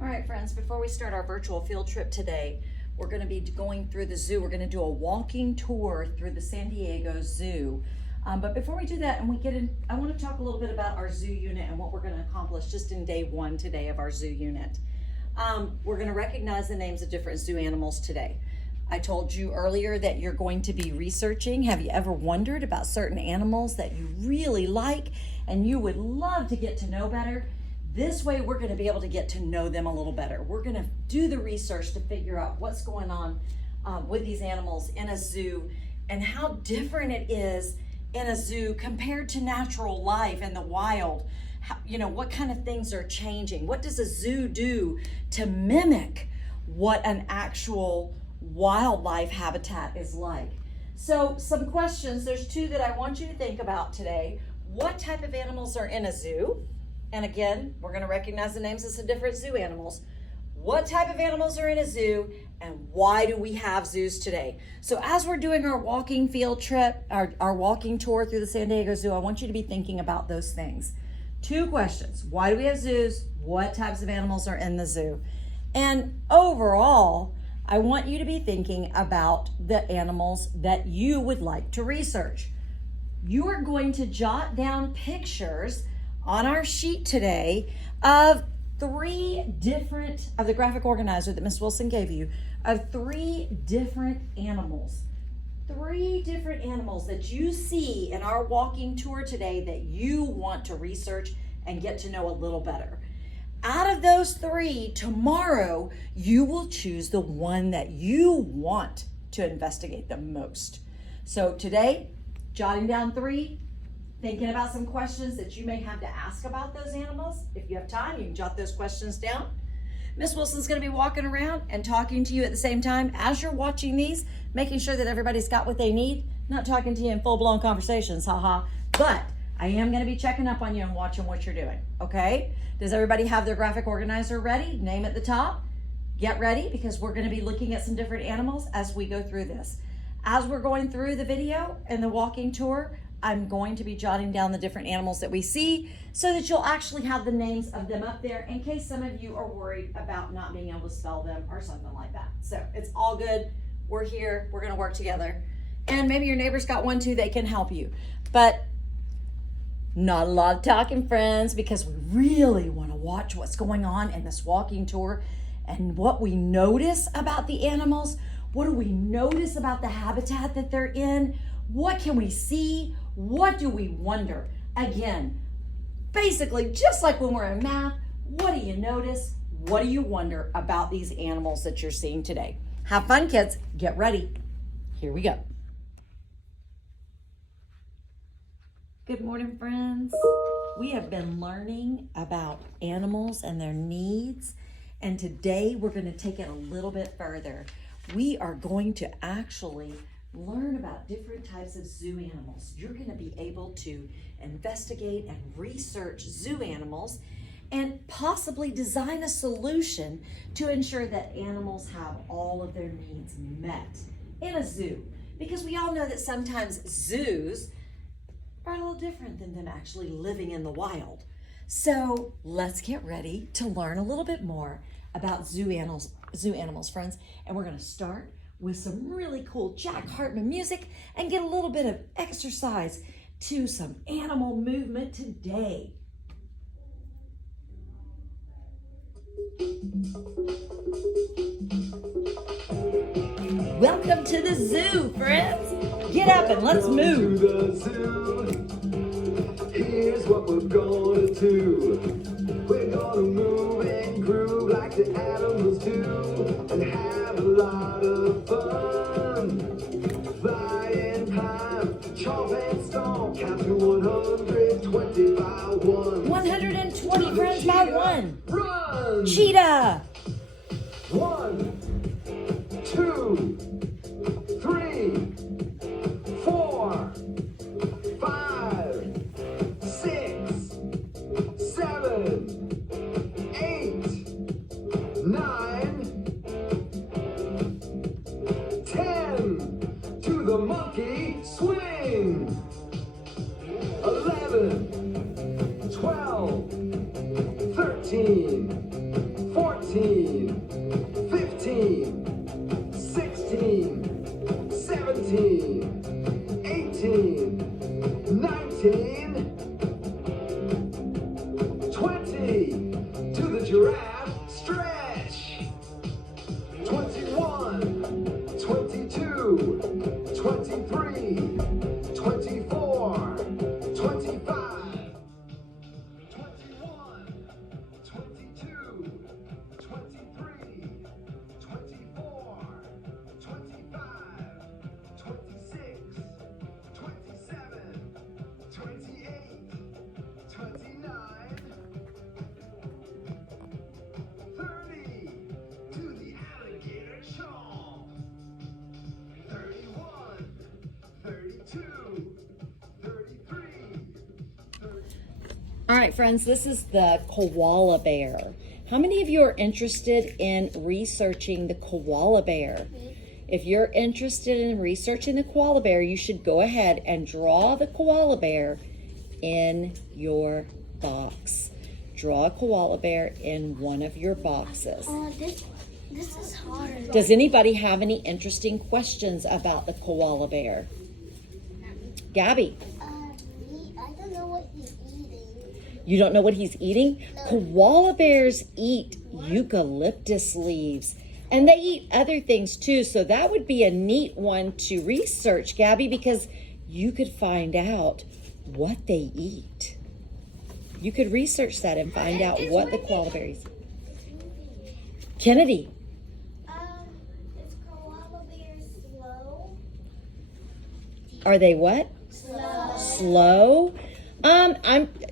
All right, friends, before we start our virtual field trip today, we're going to be going through the zoo. We're going to do a walking tour through the San Diego Zoo. But before we do that and we get in, I want to talk a little bit about our zoo unit and what we're going to accomplish just in day one today of our zoo unit. We're going to recognize the names of different zoo animals today. I told you earlier that you're going to be researching. Have you ever wondered about certain animals that you really like and you would love to get to know better? This way we're going to be able to get to know them a little better. We're going to do the research to figure out what's going on with these animals in a zoo and how different it is in a zoo compared to natural life in the wild. What kind of things are changing? What does a zoo do to mimic what an actual wildlife habitat is like? So some questions, there's two that I want you to think about today. What type of animals are in a zoo? And again, we're going to recognize the names of some different zoo animals. What type of animals are in a zoo and why do we have zoos today? So as we're doing our walking field trip, our walking tour through the San Diego Zoo, I want you to be thinking about those things. Two questions. Why do we have zoos? What types of animals are in the zoo? And overall, I want you to be thinking about the animals that you would like to research. You are going to jot down pictures on our sheet today of the graphic organizer that Miss Wilson gave you, of three different animals. Three different animals that you see in our walking tour today that you want to research and get to know a little better. Out of those three, tomorrow, you will choose the one that you want to investigate the most. So today, jotting down three, thinking about some questions that you may have to ask about those animals. If you have time, you can jot those questions down. Miss Wilson's going to be walking around and talking to you at the same time as you're watching these, making sure that everybody's got what they need. Not talking to you in full-blown conversations, haha, but I am going to be checking up on you and watching what you're doing, okay? Does everybody have their graphic organizer ready? Name at the top. Get ready because we're going to be looking at some different animals as we go through this. As we're going through the video and the walking tour, I'm going to be jotting down the different animals that we see so that you'll actually have the names of them up there in case some of you are worried about not being able to spell them or something like that. So it's all good. We're here. We're going to work together. And maybe your neighbor's got one too. They can help you. But not a lot of talking, friends, because we really want to watch what's going on in this walking tour and what we notice about the animals. What do we notice about the habitat that they're in? What can we see? What do we wonder? Again, basically, just like when we're in math, what do you notice? What do you wonder about these animals that you're seeing today? Have fun, kids. Get ready. Here we go. Good morning, friends. We have been learning about animals and their needs, and today we're going to take it a little bit further. We are going to actually learn about different types of zoo animals. You're going to be able to investigate and research zoo animals and possibly design a solution to ensure that animals have all of their needs met in a zoo. Because we all know that sometimes zoos are a little different than them actually living in the wild. So let's get ready to learn a little bit more about zoo animals, friends. And we're going to start with some really cool Jack Hartman music and get a little bit of exercise to some animal movement today. Welcome to the zoo, friends. Get up and let's move. To the zoo. Here's what we're gonna do. We're gonna move and groove like the animals do and have a lot of fun. Fly and climb, chomp and stomp, count to 120 by one. 120 friends by one. Run! Cheetah. 1, 2, 3, 4, 5, 6, 7, 8, 9, 10. To the monkey swing. 11, 12, 13, 14. All right, friends, this is the koala bear. How many of you are interested in researching the koala bear? If you're interested in researching the koala bear, you should go ahead and draw the koala bear in your box. Draw a koala bear in one of your boxes. This is hard. Does anybody have any interesting questions about the koala bear? Gabby, I don't know what he's eating. you don't know what he's eating? Koala bears eat eucalyptus leaves. And they eat other things too, so that would be a neat one to research, Gabby, because you could find out what they eat. You could research that and find out what the koala bears eat. Kennedy, Is koala bears slow? are they what? Slow?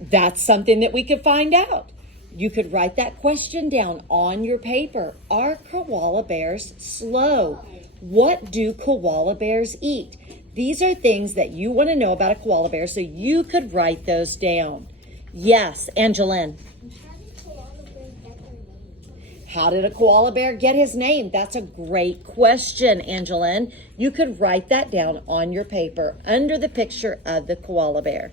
That's something that we could find out. You could write that question down on your paper. Are koala bears slow? What do koala bears eat? These are things that you want to know about a koala bear, so you could write those down. Yes, Angeline. How did koala bears get their name? How did a koala bear get his name? That's a great question, Angeline. You could write that down on your paper under the picture of the koala bear.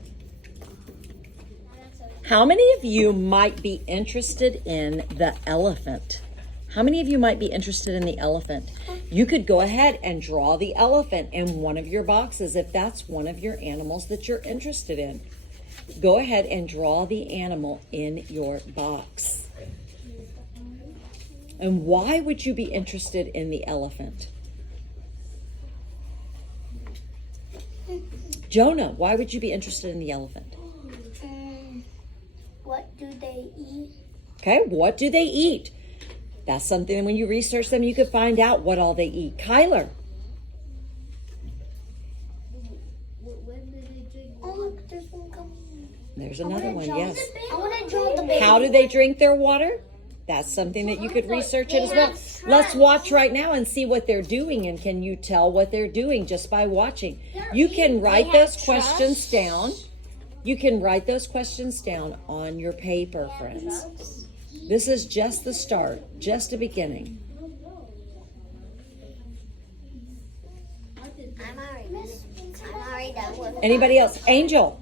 How many of you might be interested in the elephant? How many of you might be interested in the elephant? You could go ahead and draw the elephant in one of your boxes if that's one of your animals that you're interested in. Go ahead and draw the animal in your box. And why would you be interested in the elephant? Jonah, why would you be interested in the elephant? What do they eat? Okay, what do they eat? That's something that when you research them, you could find out what all they eat. Kyler. When do they drink? Oh, look, there's one coming. There's another one, yes. I want to draw the baby. How do they drink their water? That's something that you could research it as well. Let's watch right now and see what they're doing. And can you tell what they're doing just by watching? You can write those questions down. You can write those questions down on your paper, friends. This is just the start, just the beginning. I'm already done with Anybody else? Angel.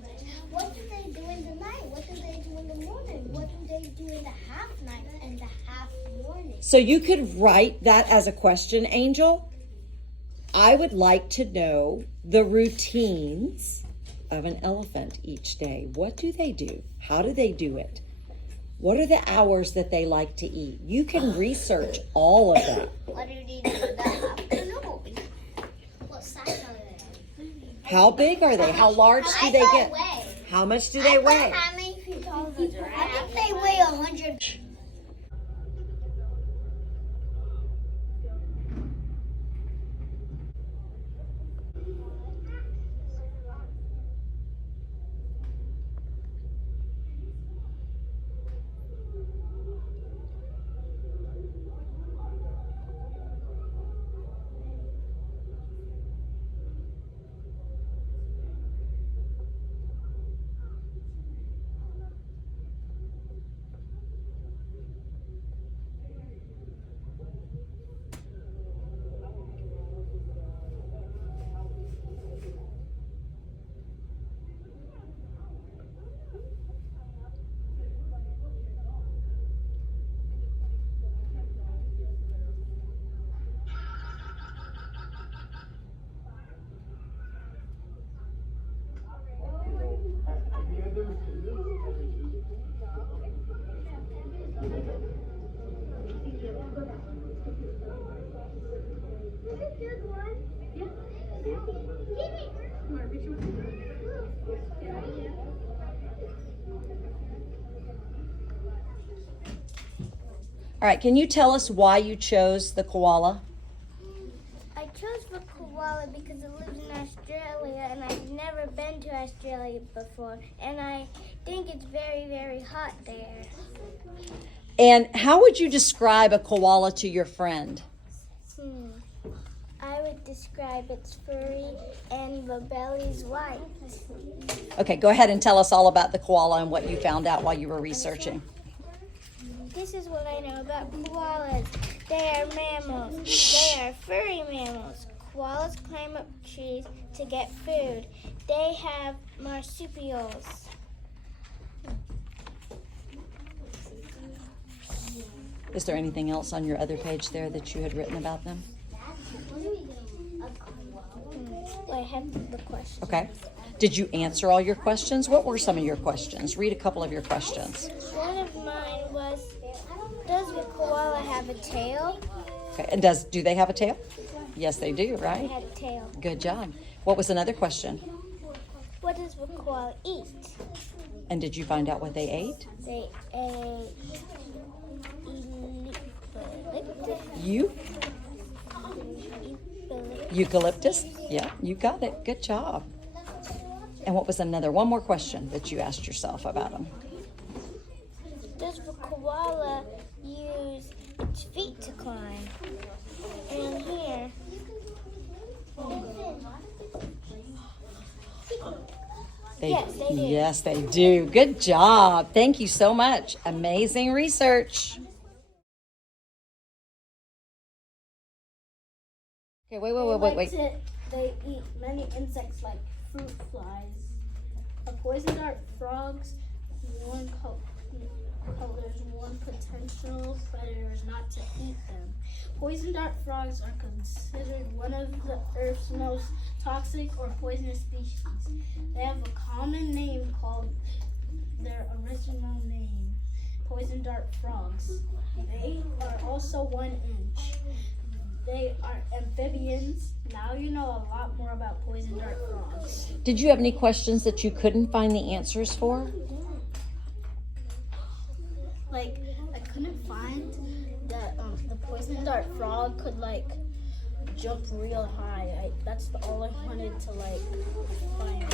What do they do in the night? What do they do in the morning? What do they do in the half night and the half morning? So you could write that as a question, Angel. I would like to know the routines of an elephant each day. What do they do? How do they do it? What are the hours that they like to eat? You can research all of that. What do they do in the afternoon? What size are they? How big are they? How large do they get? How much do they weigh? How many people? I think they weigh 100. All right, can you tell us why you chose the koala? I chose the koala because it lives in Australia and I've never been to Australia before. And I think it's very, very hot there. And how would you describe a koala to your friend? I would would describe it's furry and the belly's white. Okay, go ahead and tell us all about the koala and what you found out while you were researching. This is what I know about koalas. They are mammals. They are furry mammals. Koalas climb up trees to get food. They have marsupials. Is there anything else on your other page there that you had written about them? I have the question. Okay. Did you answer all your questions? What were some of your questions? Read a couple of your questions. One of mine was, does the koala have a tail? Okay. And do they have a tail? Yes, they do, They right? had a tail. Good job. What was another question? What does the koala eat? And did you find out what they ate? They ate Eucalyptus? Yeah, you got it. Good job. And what was one more question that you asked yourself about them? Does the koala use its feet to climb? And here, yes, they do. Yes, they do. Good job. Thank you so much. Amazing research. Okay, wait. They eat many insects like fruit flies. A poison dart frogs warn colors warn potential predators not to eat them. Poison dart frogs are considered one of the Earth's most toxic or poisonous species. They have a common name called their original name, poison dart frogs. They are also 1 inch. They are amphibians. Now you know a lot more about poison dart frogs. Did you have any questions that you couldn't find the answers for? Like, I couldn't find that the poison dart frog could like jump real high. That's all I wanted to like find out.